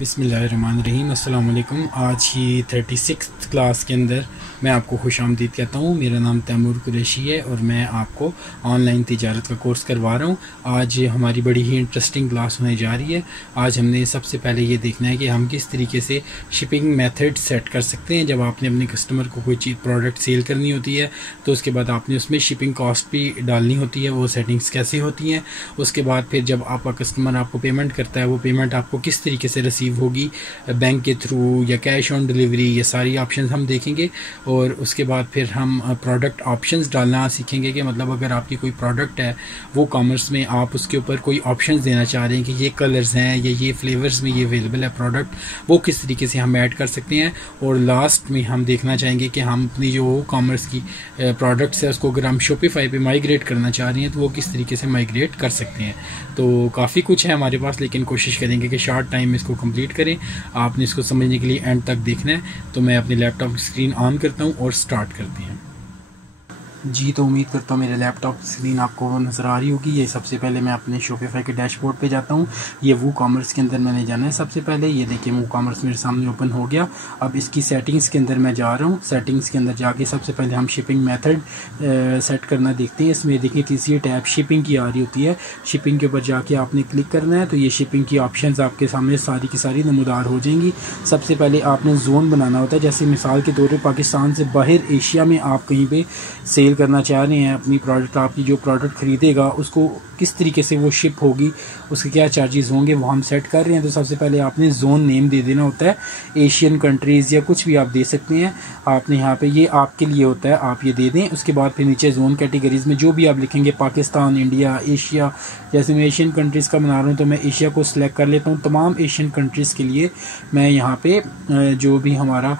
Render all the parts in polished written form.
बिस्मिल्लाहिर्रहमानिर्रहीम। अस्सलाम वालेकुम। आज ही 36th क्लास के अंदर मैं आपको खुशामदीद कहता हूँ। मेरा नाम तैमूर कुरैशी है और मैं आपको ऑनलाइन तिजारत का कोर्स करवा रहा हूँ। आज हमारी बड़ी ही इंटरेस्टिंग क्लास होने जा रही है। आज हमने सबसे पहले ये देखना है कि हम किस तरीके से शिपिंग मेथड सेट कर सकते हैं। जब आपने अपने कस्टमर को कोई चीज़ प्रोडक्ट सेल करनी होती है तो उसके बाद आपने उसमें शिपिंग कॉस्ट भी डालनी होती है, वो सेटिंग्स कैसे होती हैं। उसके बाद फिर जब आपका कस्टमर आपको पेमेंट करता है, वो पेमेंट आपको किस तरीके से रिसीव होगी, बैंक के थ्रू या कैश ऑन डिलीवरी, ये सारी ऑप्शंस हम देखेंगे। और उसके बाद फिर हम प्रोडक्ट ऑप्शंस डालना सीखेंगे कि मतलब अगर आपकी कोई प्रोडक्ट है वो कॉमर्स में आप उसके ऊपर कोई ऑप्शंस देना चाह रहे हैं कि ये कलर्स हैं या ये फ्लेवर्स में ये अवेलेबल है प्रोडक्ट, वो किस तरीके से हम ऐड कर सकते हैं। और लास्ट में हम देखना चाहेंगे कि हम अपनी जो कॉमर्स की प्रोडक्ट्स है उसको अगर हम शॉपिफाई पे माइग्रेट करना चाह रहे हैं तो वो किस तरीके से माइग्रेट कर सकते हैं। तो काफ़ी कुछ है हमारे पास, लेकिन कोशिश करेंगे कि शॉर्ट टाइम में इसको कंप्लीट करें। आपने इसको समझने के लिए एंड तक देखना है। तो मैं अपनी लैपटॉप की स्क्रीन ऑन करता हूं और स्टार्ट करते हैं। जी, तो उम्मीद करता हूँ मेरे लैपटॉप स्क्रीन आपको नज़र आ रही होगी। ये सबसे पहले मैं अपने शॉपिफाई के डैशबोर्ड पे जाता हूँ। ये वो कॉमर्स के अंदर मैंने जाना है। सबसे पहले ये देखिए वो कॉमर्स मेरे सामने ओपन हो गया। अब इसकी सेटिंग्स के अंदर मैं जा रहा हूँ। सेटिंग्स के अंदर जाके सबसे पहले हम शिपिंग मेथड सेट करना देखते हैं। इसमें देखिए तीसरी टैब शिपिंग की आ रही होती है। शिपिंग के ऊपर जाके आपने क्लिक करना है तो ये शिपिंग की ऑप्शन आपके सामने सारी की सारी नमूदार हो जाएंगी। सबसे पहले आपने जोन बनाना होता है। जैसे मिसाल के तौर पर पाकिस्तान से बाहर एशिया में आप कहीं पर सेल करना चाह रहे हैं अपनी प्रोडक्ट, आपकी जो प्रोडक्ट ख़रीदेगा उसको किस तरीके से वो शिप होगी, उसके क्या चार्जेस होंगे, वो हम सेट कर रहे हैं। तो सबसे पहले आपने जोन नेम दे देना होता है। एशियन कंट्रीज़ या कुछ भी आप दे सकते हैं। आपने यहाँ पे ये आपके लिए होता है, आप ये दे दें। उसके बाद फिर नीचे जोन कैटेगरीज़ में जो भी आप लिखेंगे, पाकिस्तान, इंडिया, एशिया। जैसे मैं एशियन कंट्रीज़ का बना रहा हूँ तो मैं एशिया को सिलेक्ट कर लेता हूँ। तमाम एशियन कंट्रीज़ के लिए मैं यहाँ पे जो भी हमारा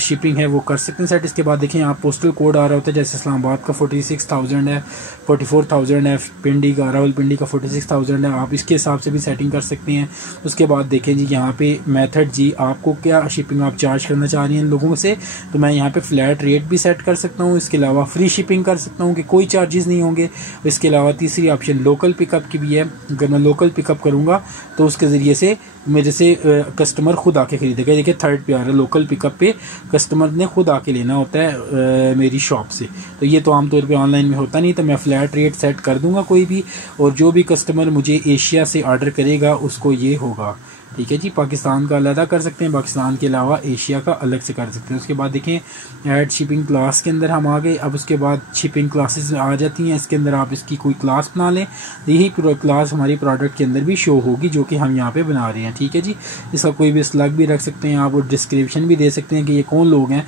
शिपिंग है वो कर सकते हैं सेट। इसके बाद देखें यहाँ पोस्टल कोड आ रहा होता है। जैसे इस्लामाबाद का 46,000 है, 44,000 है, पिंडी का, रावलपिंडी का 46,000 है। आप इसके हिसाब से भी सेटिंग कर सकते हैं। उसके बाद देखें जी यहाँ पे मेथड, जी आपको क्या शिपिंग आप चार्ज करना चाह रही हैं लोगों से, तो मैं यहाँ पे फ्लैट रेट भी सेट कर सकता हूँ। इसके अलावा फ्री शिपिंग कर सकता हूँ कि कोई चार्जेस नहीं होंगे। इसके अलावा तीसरी ऑप्शन लोकल पिकअप की भी है। अगर मैं लोकल पिकअप करूँगा तो उसके ज़रिए से मेरे से कस्टमर खुद आके खरीदेगा। देखिए थर्ड पे आ रहा है, लोकल पिकअप पे कस्टमर ने खुद आके लेना होता है मेरी शॉप से। तो ये तो आमतौर पे ऑनलाइन में होता नहीं। तो मैं फ्लैट रेट सेट कर दूंगा कोई भी, और जो भी कस्टमर मुझे एशिया से ऑर्डर करेगा उसको ये होगा। ठीक है जी, पाकिस्तान का अलग कर सकते हैं, पाकिस्तान के अलावा एशिया का अलग से कर सकते हैं। उसके बाद देखें ऐड शिपिंग क्लास के अंदर हम आ गए। अब उसके बाद शिपिंग क्लासेस आ जाती हैं। इसके अंदर आप इसकी कोई क्लास बना लें, यही क्लास हमारी प्रोडक्ट के अंदर भी शो होगी जो कि हम यहाँ पे बना रहे हैं। ठीक है जी, इसका कोई भी स्लग भी रख सकते हैं आप, और डिस्क्रिप्शन भी दे सकते हैं कि ये कौन लोग हैं।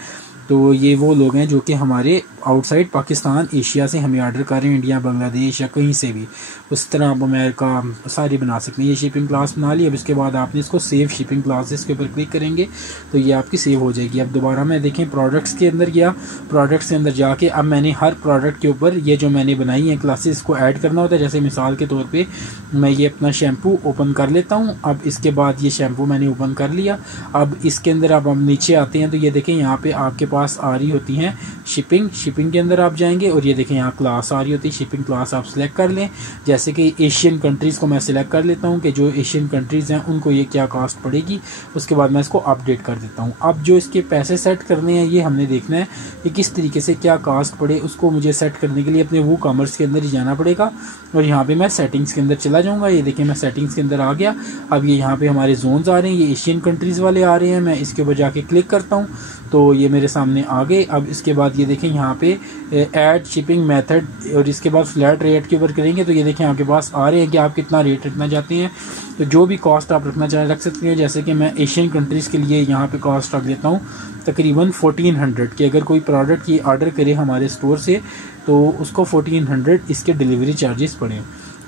तो ये वो लोग हैं जो कि हमारे आउटसाइड पाकिस्तान, एशिया से हमें ऑर्डर कर रहे हैं, इंडिया, बांग्लादेश या कहीं से भी। उस तरह आप अमेरिका सारी बना सकते हैं। ये शिपिंग क्लास बना ली। अब इसके बाद आपने इसको सेव शिपिंग क्लासेस के ऊपर क्लिक करेंगे तो ये आपकी सेव हो जाएगी। अब दोबारा मैं देखें प्रोडक्ट्स के अंदर गया। प्रोडक्ट्स के अंदर जाके अब मैंने हर प्रोडक्ट के ऊपर ये जो मैंने बनाई है क्लासेस को ऐड करना होता है। जैसे मिसाल के तौर पर मैं ये अपना शैम्पू ओपन कर लेता हूँ। अब इसके बाद ये शैम्पू मैंने ओपन कर लिया। अब इसके अंदर अब हम नीचे आते हैं तो ये देखें यहाँ पे आपके पास आ रही होती हैं शिपिंग। शिपिंग के अंदर आप जाएंगे और ये देखें यहाँ क्लास आ रही होती है। शिपिंग क्लास आप सिलेक्ट कर लें। जैसे कि एशियन कंट्रीज़ को मैं सिलेक्ट कर लेता हूँ कि जो एशियन कंट्रीज़ हैं उनको ये क्या कास्ट पड़ेगी। उसके बाद मैं इसको अपडेट कर देता हूँ। अब जो इसके पैसे सेट करने हैं ये हमने देखना है कि किस तरीके से क्या कास्ट पड़े। उसको मुझे सेट करने के लिए अपने वो कॉमर्स के अंदर ही जाना पड़ेगा। और यहाँ पे मैं सेटिंग्स के अंदर चला जाऊँगा। ये देखिए मैं सेटिंग्स के अंदर आ गया। अब ये यहाँ पे हमारे जोन्स आ रहे हैं, ये एशियन कंट्रीज़ वाले आ रहे हैं। मैं इसके ऊपर जाके क्लिक करता हूँ तो ये मेरे सामने आ गए। अब इसके बाद ये देखें यहाँ पे ऐड शिपिंग मेथड, और इसके बाद फ्लैट रेट के ऊपर करेंगे तो ये देखें आपके पास आ रहे हैं कि आप कितना रेट रखना चाहते हैं। तो जो भी कॉस्ट आप रखना चाहें रख सकते हैं। जैसे कि मैं एशियन कंट्रीज़ के लिए यहाँ पे कॉस्ट रख देता हूँ तकरीबन 1400 की। अगर कोई प्रोडक्ट की ऑर्डर करे हमारे स्टोर से तो उसको 1400 इसके डिलीवरी चार्जेस पड़े।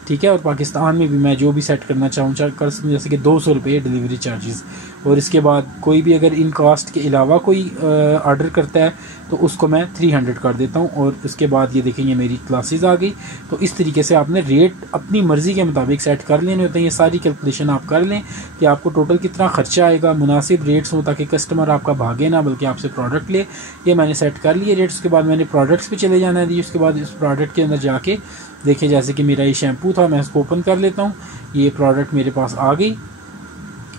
ठीक है, और पाकिस्तान में भी मैं जो भी सेट करना चाहूँ कर सकूँ, जैसे कि 200 रुपये डिलीवरी चार्जेस। और इसके बाद कोई भी अगर इन कॉस्ट के अलावा कोई ऑर्डर करता है तो उसको मैं 300 कर देता हूँ। और उसके बाद ये देखेंगे मेरी क्लासेस आ गई। तो इस तरीके से आपने रेट अपनी मर्ज़ी के मुताबिक सेट कर लेने होते हैं। ये सारी कैलकुलेशन आप कर लें कि आपको टोटल कितना खर्चा आएगा, मुनासिब रेट्स हो ताकि कस्टमर आपका भागे ना बल्कि आपसे प्रोडक्ट ले। ये मैंने सेट कर लिए रेट्स। उसके बाद मैंने प्रोडक्ट्स पे चले जाना है। उसके बाद इस प्रोडक्ट के अंदर जाके देखिए जैसे कि मेरा ये शैम्पू था, मैं इसको ओपन कर लेता हूँ। ये प्रोडक्ट मेरे पास आ गई।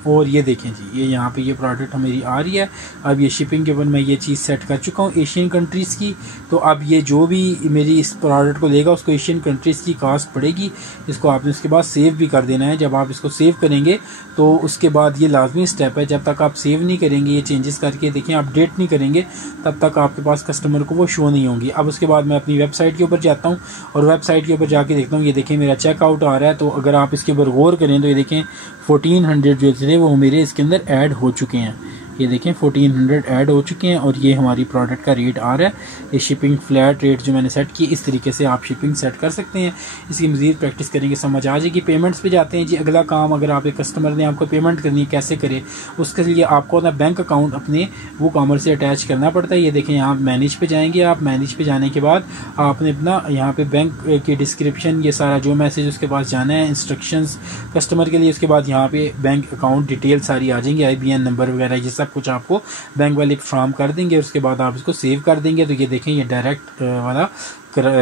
और ये देखें जी, ये यहाँ पे ये प्रोडक्ट मेरी आ रही है। अब ये शिपिंग के ऊपर मैं ये चीज़ सेट कर चुका हूँ एशियन कंट्रीज़ की। तो अब ये जो भी मेरी इस प्रोडक्ट को लेगा उसको एशियन कंट्रीज़ की कास्ट पड़ेगी। इसको आपने उसके बाद सेव भी कर देना है। जब आप इसको सेव करेंगे तो उसके बाद ये लाजमी स्टेप है, जब तक आप सेव नहीं करेंगे ये चेंजेस करके देखें अपडेट नहीं करेंगे तब तक आपके पास कस्टमर को वो शो नहीं होंगी। अब उसके बाद मैं अपनी वेबसाइट के ऊपर जाता हूँ और वेबसाइट के ऊपर जाके देखता हूँ, ये देखें मेरा चेकआउट आ रहा है। तो अगर आप इसके ऊपर गौर करें तो ये देखें 1400 जो थे वो मेरे इसके अंदर ऐड हो चुके हैं। ये देखें 1400 ऐड हो चुके हैं और ये हमारी प्रोडक्ट का रेट आ रहा है। ये शिपिंग फ्लैट रेट जो मैंने सेट की, इस तरीके से आप शिपिंग सेट कर सकते हैं। इसकी मज़ीद प्रैक्टिस करेंगे समझ आ जाएगी। पेमेंट्स पे जाते हैं जी। अगला काम, अगर आप एक कस्टमर ने आपको पेमेंट करनी है कैसे करें, उसके लिए आपको ना बैंक अकाउंट अपने वो कॉमर्स से अटैच करना पड़ता है। ये देखें यहाँ मैनेज पे जाएंगे आप। मैनेज पे जाने के बाद आपने अपना यहाँ पे बैंक की डिस्क्रिप्शन, ये सारा जो मैसेज उसके पास जाना है, इंस्ट्रक्शंस कस्टमर के लिए। उसके बाद यहाँ पे बैंक अकाउंट डिटेल सारी आ जाएंगी, IBN नंबर वगैरह ये सब कुछ आपको बैंक वाले फ्राहम कर देंगे। उसके बाद आप इसको सेव कर देंगे। तो ये देखें ये डायरेक्ट वाला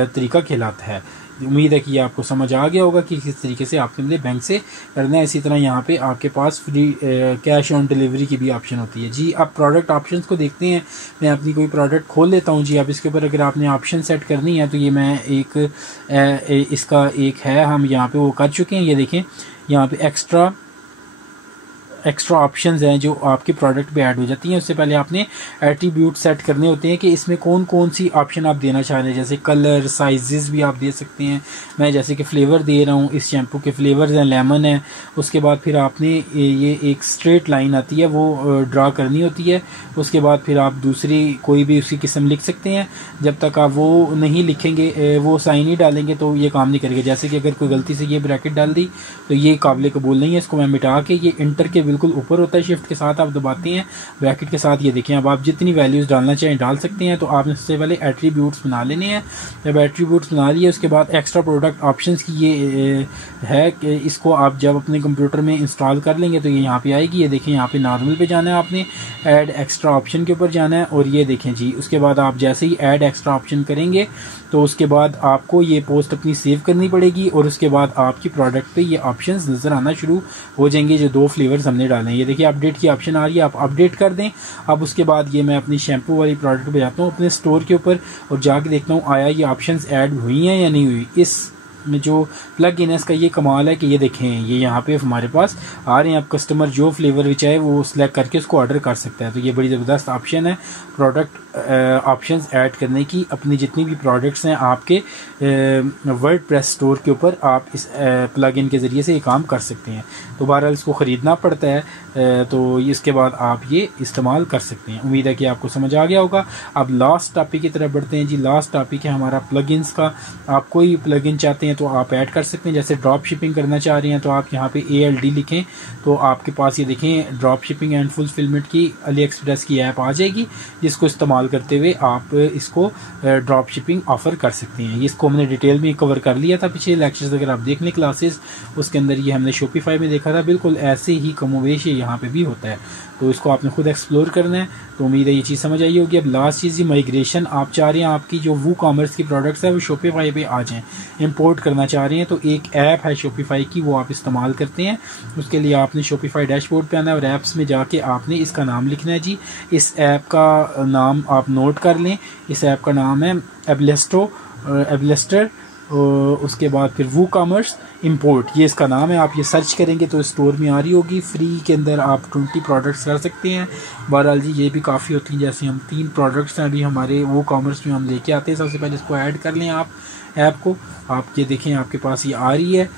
तरीका कहलाता है। उम्मीद है कि ये आपको समझ आ गया होगा कि किस तरीके से आपके लिए बैंक से करना है। इसी तरह यहाँ पे आपके पास फ्री कैश ऑन डिलीवरी की भी ऑप्शन होती है जी। आप प्रोडक्ट ऑप्शंस को देखते हैं। मैं अपनी कोई प्रोडक्ट खोल लेता हूँ जी। अब इसके ऊपर अगर आपने ऑप्शन सेट करनी है तो ये मैं इसका एक है, हम यहाँ पे वो कर चुके हैं। ये देखें यहाँ पे एक्स्ट्रा ऑप्शंस हैं जो आपके प्रोडक्ट पे ऐड हो जाती हैं। उससे पहले आपने एट्रीब्यूट सेट करने होते हैं कि इसमें कौन कौन सी ऑप्शन आप देना चाह रहे हैं। जैसे कलर, साइजेस भी आप दे सकते हैं। मैं जैसे कि फ्लेवर दे रहा हूँ, इस शैम्पू के फ्लेवर्स हैं, लेमन है। उसके बाद फिर आपने ये एक स्ट्रेट लाइन आती है वो ड्रा करनी होती है। उसके बाद फिर आप दूसरी कोई भी उसी किस्म लिख सकते हैं। जब तक आप वो नहीं लिखेंगे, वो साइन ही डालेंगे तो ये काम नहीं करेगा। जैसे कि अगर कोई गलती से ये ब्रैकेट डाल दी तो ये काबिल कबूल नहीं है। इसको मैं मिटा के, ये इंटर के बिल्कुल ऊपर होता है, शिफ्ट के साथ आप दबाते हैं ब्रैकेट के साथ। ये देखें अब आप जितनी वैल्यूज डालना चाहें डाल सकते हैं। तो आपने सबसे पहले एट्रीब्यूट्स बना लेने हैं। जब एट्रीब्यूट्स बना लिए उसके बाद एक्स्ट्रा प्रोडक्ट ऑप्शंस की ये है कि इसको आप जब अपने कंप्यूटर में इंस्टॉल कर लेंगे तो ये यहाँ पे आएगी। ये देखें यहाँ पे नॉर्मल पे जाना है, आपने ऐड एक्स्ट्रा ऑप्शन के ऊपर जाना है और ये देखें जी। उसके बाद आप जैसे ही ऐड एक्स्ट्रा ऑप्शन करेंगे तो उसके बाद आपको ये पोस्ट अपनी सेव करनी पड़ेगी और उसके बाद आपकी प्रोडक्ट पे ये ऑप्शंस नज़र आना शुरू हो जाएंगे जो 2 फ्लेवर्स हमने डाले हैं। ये देखिए अपडेट की ऑप्शन आ रही है, आप अपडेट कर दें। अब उसके बाद ये मैं अपनी शैम्पू वाली प्रोडक्ट पे जाता हूँ अपने स्टोर के ऊपर और जाके देखता हूँ आया ये ऑप्शंस ऐड हुई हैं या नहीं हुई। इस में जो प्लग इन है इसका ये कमाल है कि ये देखें ये यहाँ पे हमारे पास आ रहे हैं। अब कस्टमर जो फ्लेवर भी चाहे वो सिलेक्ट करके उसको ऑर्डर कर सकता है। तो ये बड़ी ज़बरदस्त ऑप्शन है प्रोडक्ट ऑप्शंस ऐड करने की। अपनी जितनी भी प्रोडक्ट्स हैं आपके वर्डप्रेस स्टोर के ऊपर आप इस प्लग इन के ज़रिए से ये काम कर सकते हैं। तो बहरहाल इसको ख़रीदना पड़ता है तो इसके बाद आप ये इस्तेमाल कर सकते हैं। उम्मीद है कि आपको समझ आ गया होगा। अब लास्ट टॉपिक की तरफ बढ़ते हैं जी। लास्ट टॉपिक है हमारा प्लगइन्स का। आप कोई प्लगइन चाहते हैं तो आप ऐड कर सकते हैं। जैसे ड्रॉप शिपिंग करना चाह रहे हैं तो आप यहाँ पे ALD लिखें तो आपके पास ये देखें ड्रॉप शिपिंग एंड फुलफिलमेंट की AliExpress की ऐप आ जाएगी, जिसको इस्तेमाल करते हुए आप इसको ड्रॉप शिपिंग ऑफर कर सकते हैं। इसको हमने डिटेल में कवर कर लिया था पिछले लेक्चर्स, अगर आप देख लें क्लासेस उसके अंदर ये हमने शॉपिफाई में देखा था। बिल्कुल ऐसे ही कमोवेश यहाँ पे भी होता है, तो इसको आपने खुद एक्सप्लोर करना है। तो उम्मीद है ये चीज़ समझ आई होगी। अब लास्ट चीज़, माइग्रेशन आप चाह रहे हैं आपकी जो वो कॉमर्स की प्रोडक्ट्स है वो शॉपिफाई पे आ जाएं, इंपोर्ट करना चाह रहे हैं तो एक ऐप है शॉपिफाई की, वो आप इस्तेमाल करते हैं। उसके लिए आपने शॉपिफाई डैशबोर्ड पे आना है और ऐप्स में जाके आपने इसका नाम लिखना है जी। इस ऐप का नाम आप नोट कर लें। इस ऐप का नाम है एबलेस्टर। उसके बाद फिर वो कॉमर्स इंपोर्ट, ये इसका नाम है। आप ये सर्च करेंगे तो स्टोर में आ रही होगी। फ्री के अंदर आप 20 प्रोडक्ट्स कर सकते हैं। बहरहाल जी ये भी काफ़ी होती हैं। जैसे हम 3 प्रोडक्ट्स हैं अभी हमारे वो कॉमर्स में हम लेके आते हैं। सबसे पहले इसको ऐड कर लें आप ऐप को। आप ये देखें आपके पास ये आ रही है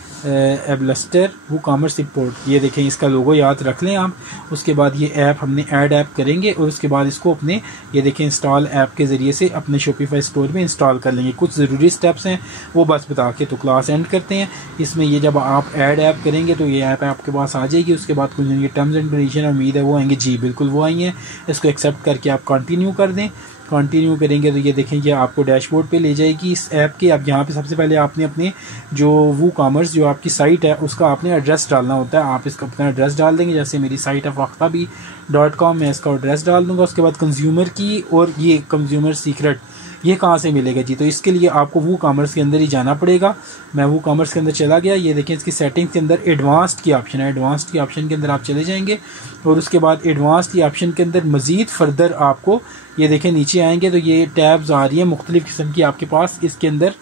एबलेस्टर वो कॉमर्स इंपोर्ट। ये देखें इसका लोगो याद रख लें आप। उसके बाद ये ऐप हमने ऐड ऐप करेंगे और उसके बाद इसको अपने ये देखें इंस्टॉल ऐप के ज़रिए से अपने शॉपिफाई स्टोर में इंस्टॉल कर लेंगे। कुछ ज़रूरी स्टेप्स हैं वो बस बता के तो क्लास एंड करते हैं। इसमें ये जब आप ऐड ऐप करेंगे तो ये ऐप आपके पास आ जाएगी। उसके बाद कुछ ये टर्म्स एंड कंडीशन उम्मीद है वो आएंगे जी, बिल्कुल वो आई हैं। इसको एक्सेप्ट करके आप कंटिन्यू कर दें। कंटिन्यू करेंगे तो ये देखेंगे आपको डैशबोर्ड पे ले जाएगी इस ऐप के। अब यहाँ पे सबसे पहले आपने अपने जो वो कॉमर्स जो आपकी साइट है उसका आपने एड्रेस डालना होता है। आप इसका अपना एड्रेस डाल देंगे। जैसे मेरी साइट है waqtabi.com, मैं इसका एड्रेस डाल दूंगा। उसके बाद कंज्यूमर की और ये कंज्यूमर सीक्रेट ये कहाँ से मिलेगा जी? तो इसके लिए आपको वो कॉमर्स के अंदर ही जाना पड़ेगा। मैं वो कॉमर्स के अंदर चला गया। ये देखें इसकी सेटिंग्स के अंदर एडवांस्ड की ऑप्शन है, एडवांस्ड की ऑप्शन के अंदर आप चले जाएंगे और उसके बाद एडवांस्ड की ऑप्शन के अंदर मज़ीद फर्दर आपको ये देखें नीचे आएंगे तो ये टैब्स आ रही है मुख्तलिफ़ किस्म की आपके पास। इसके अंदर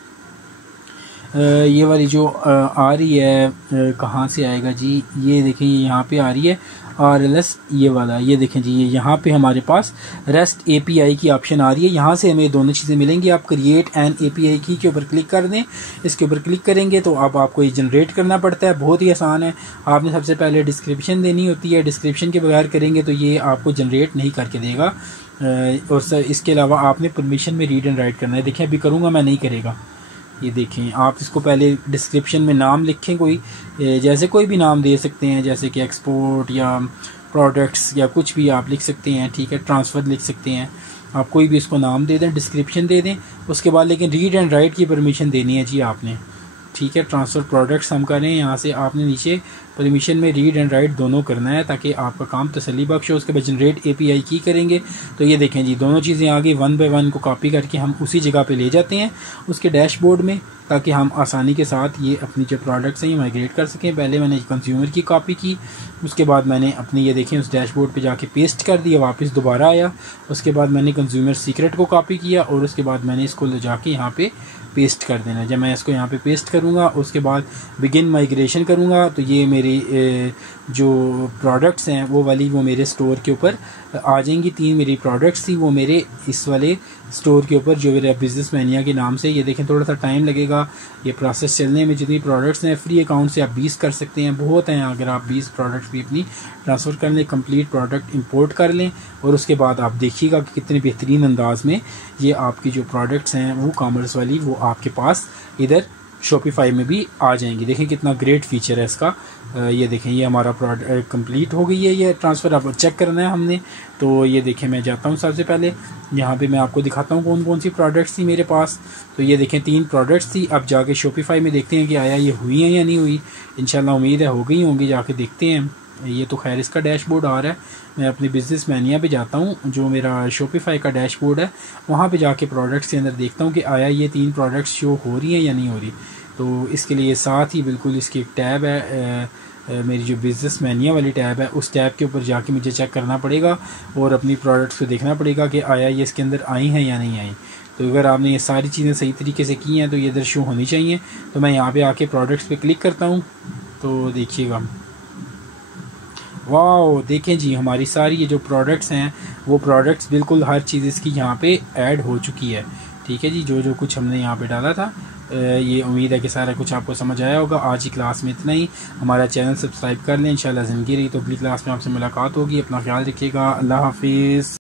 ये वाली जो आ रही है कहाँ से आएगा जी? ये देखें ये यहाँ पे आ रही है RLS, ये वाला ये देखें जी, ये यहाँ पे हमारे पास REST API की ऑप्शन आ रही है। यहाँ से हमें दोनों चीज़ें मिलेंगी। आप क्रिएट एन API की के ऊपर क्लिक कर दें। इसके ऊपर क्लिक करेंगे तो अब आपको ये जनरेट करना पड़ता है, बहुत ही आसान है। आपने सबसे पहले डिस्क्रिप्शन देनी होती है, डिस्क्रिप्शन के बगैर करेंगे तो ये आपको जनरेट नहीं करके देगा। और सर इसके अलावा आपने परमिशन में रीड एंड राइट करना है। देखें अभी करूँगा मैं, नहीं करेगा। ये देखें आप इसको पहले डिस्क्रिप्शन में नाम लिखें, कोई जैसे कोई भी नाम दे सकते हैं, जैसे कि एक्सपोर्ट या प्रोडक्ट्स या कुछ भी आप लिख सकते हैं, ठीक है। ट्रांसफ़र लिख सकते हैं, आप कोई भी इसको नाम दे दें, डिस्क्रिप्शन दे दें। उसके बाद लेकिन रीड एंड राइट की परमिशन देनी है जी आपने, ठीक है। ट्रांसफ़र प्रोडक्ट्स हम करें, यहाँ से आपने नीचे परमिशन में रीड एंड राइट दोनों करना है ताकि आपका काम तसल्ली बख्श हो। उसके बाद जनरेट API की करेंगे तो ये देखें जी दोनों चीज़ें आ गई। 1 बाय 1 को कॉपी करके हम उसी जगह पे ले जाते हैं उसके डैशबोर्ड में, ताकि हम आसानी के साथ ये अपनी जो प्रोडक्ट्स हैं ये माइग्रेट कर सकें। पहले मैंने कंज्यूमर की कॉपी की, उसके बाद मैंने अपनी ये देखें उस डैशबोर्ड पे जाके पेस्ट कर दिया, वापस दोबारा आया। उसके बाद मैंने कंज्यूमर सीक्रेट को कॉपी किया और उसके बाद मैंने इसको ले जाके यहाँ पे पेस्ट कर देना। जब मैं इसको यहाँ पे पेस्ट करूँगा उसके बाद बिगिन माइग्रेशन करूँगा तो ये मेरी जो प्रोडक्ट्स हैं वो मेरे स्टोर के ऊपर आ जाएंगी। 3 मेरी प्रोडक्ट्स थी वो मेरे इस वाले स्टोर के ऊपर जो मेरा बिज़नेस मैनिया के नाम से। ये देखें थोड़ा सा टाइम लगेगा ये प्रोसेस चलने में। जितनी प्रोडक्ट्स हैं फ्री अकाउंट से आप 20 कर सकते हैं, बहुत हैं। अगर आप 20 प्रोडक्ट्स भी अपनी ट्रांसफ़र कर लें, कंप्लीट प्रोडक्ट इंपोर्ट कर लें और उसके बाद आप देखिएगा कि कितने बेहतरीन अंदाज में ये आपकी जो प्रोडक्ट्स हैं वो कॉमर्स वाली वो आपके पास इधर शॉपिफाई में भी आ जाएंगी। देखें कितना ग्रेट फीचर है इसका। ये देखें ये हमारा प्रोडक्ट कंप्लीट हो गई है, ये ट्रांसफ़र अब चेक करना है हमने। तो ये देखें मैं जाता हूँ सबसे पहले यहाँ पे मैं आपको दिखाता हूँ कौन कौन सी प्रोडक्ट्स थी मेरे पास। तो ये देखें 3 प्रोडक्ट्स थी। अब जाके शॉपिफाई में देखते हैं कि आया ये हुई हैं या नहीं हुई। इंशाल्लाह उम्मीद है हो गई होंगी, जाके देखते हैं। ये तो खैर इसका डैशबोर्ड आ रहा है। मैं अपने बिज़नेस मैनिया पे जाता हूँ, जो मेरा शॉपिफाई का डैशबोर्ड है वहाँ पे जाके प्रोडक्ट्स के अंदर देखता हूँ कि आया ये 3 प्रोडक्ट्स शो हो रही हैं या नहीं हो रही। तो इसके लिए साथ ही बिल्कुल इसकी एक टैब है, मेरी जो बिज़नेस मैनिया वाली टैब है, उस टैब के ऊपर जाके मुझे चेक करना पड़ेगा और अपनी प्रोडक्ट्स को देखना पड़ेगा कि आया ये इसके अंदर आई हैं या नहीं आई। तो अगर आपने ये सारी चीज़ें सही तरीके से की हैं तो ये इधर शो होनी चाहिए। तो मैं यहाँ पे आके प्रोडक्ट्स पे क्लिक करता हूँ तो देखिएगा, वाह देखें जी हमारी सारी ये जो प्रोडक्ट्स हैं वो प्रोडक्ट्स बिल्कुल हर चीज़ इसकी यहाँ पे ऐड हो चुकी है। ठीक है जी, जो जो कुछ हमने यहाँ पे डाला था ये उम्मीद है कि सारा कुछ आपको समझ आया होगा। आज की क्लास में इतना ही। हमारा चैनल सब्सक्राइब कर लें। इंशाल्लाह ज़िंदगी रही तो अगली क्लास में आपसे मुलाकात होगी। अपना ख्याल रखिएगा। अल्लाह हाफिज़।